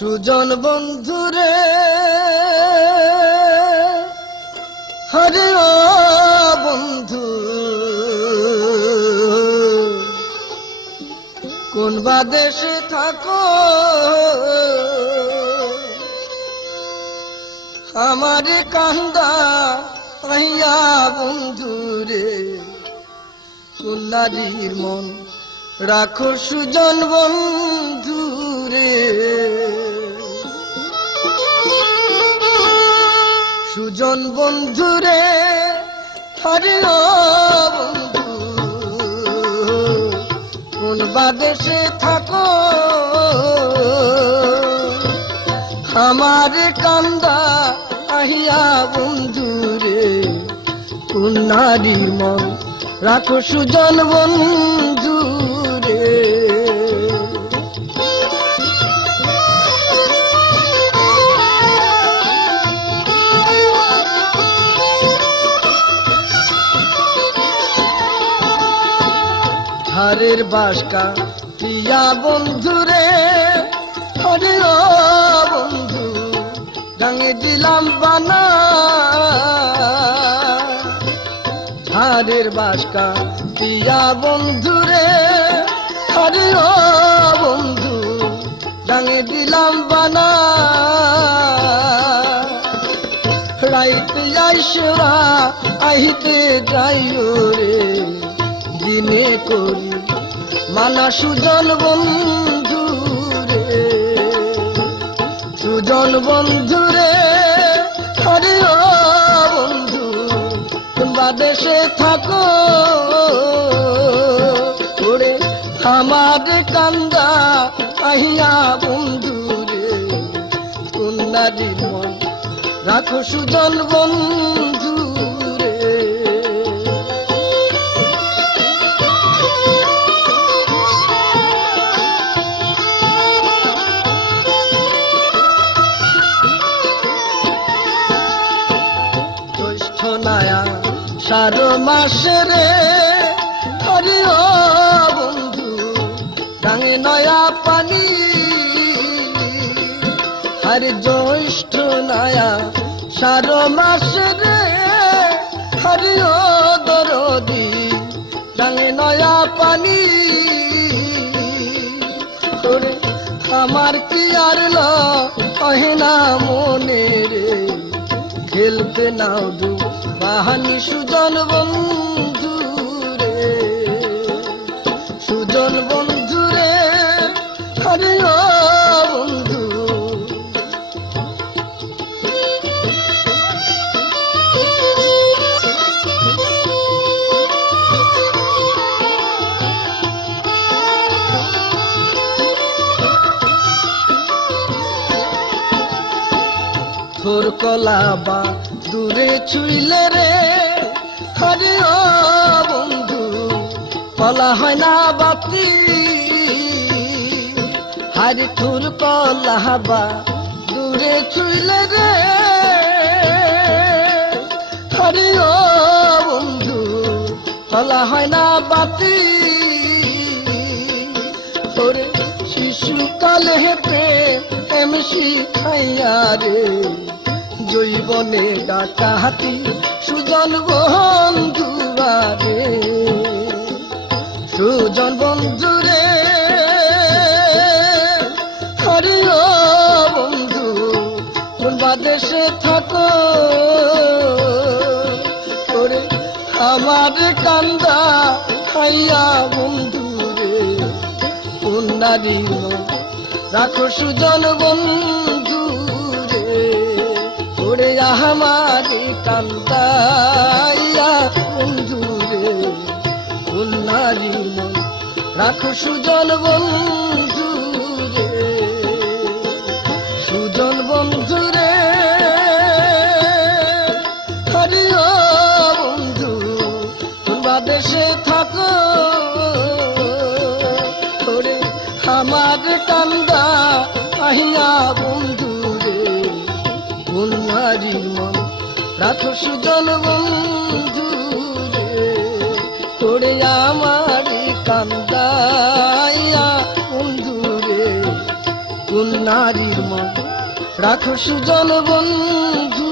সুজন বন্ধুরে হরে ও বন্ধু কোন বা দেশে থাকো আমারে কান্দা আইয়া বন্ধুরে কোন নারীর মন রাখো সুজন বন্ধুরে সুজন বন্ধুরে হরে ও বন্ধু কোন বা দেশে থাকো আমার কান্দা আহিয়া বন্ধুরে কোন নারীর মন রাখো সুজন বন্ধুরে ধারের বাসকা প্রিয়া বন্ধুরে হরে ও বন্ধু ডাঙে দিলাম বানা ধারের বাসকা প্রিয়া বন্ধুরে হরে ও বন্ধু ডাঙে দিলাম বানা রাইতে আইসা আহিতে যাইও রে দিনে করি মানা সুজন বন্ধুরে সুজন বন্ধুরে হরে ও বন্ধু তোমরা দেশে থাকো ওরে আমার কান্দা আহিয়া বন্ধুরে কোন নারীর মন রাখো সুজন বন্ধুরে সারো মাসে রে হরে ও বন্ধু ডাঙে নয়া পানি হরে জ্যৈষ্ঠ নয়া সারো মাসে রে হরে ও দরদি ডাঙে নয়া পানি ওরে আমার কি আর লহেনা মনে রে খেলতে নাও দু বাহানি সুজন বন্ধুরে সুজন বন্ধুরে হরে ও বন্ধু তোর কলাবা দূরে ছুইলে রে হরে ও বন্ধু কলা হয় না বাতি হরে তোর কলাবা দূরে ছুইলে রে হরে ও বন্ধু কলা হয় না বাতি তোরে শিশুকালে প্রেম শিখাইয়া রে জৈবনে ডাকাতি সুজন বন্ধুরে সুজন বন্ধুরে হরে ও বন্ধু কোন বা দেশে থাকো ওরে আমার কান্দা খাইয়া বন্ধুরে কোন নারী রাখো সুজন বন্ধুরে ওরে আমারে কান্দাইয়া বন্ধুরে কোন নারী মন রাখো সুজন বন্ধুরে সুজন বন্ধুরে হরে ও বন্ধু তোমরা দেশে থাকো ওরে আমার কান্দা আহিয়া বন্ধুরে কোন নারীর মন রাখো সুজন বন্ধুরে তোরে আমার কান্দাইয়া বন্ধুরে কোন নারীর মন রাখো সুজন বন্ধু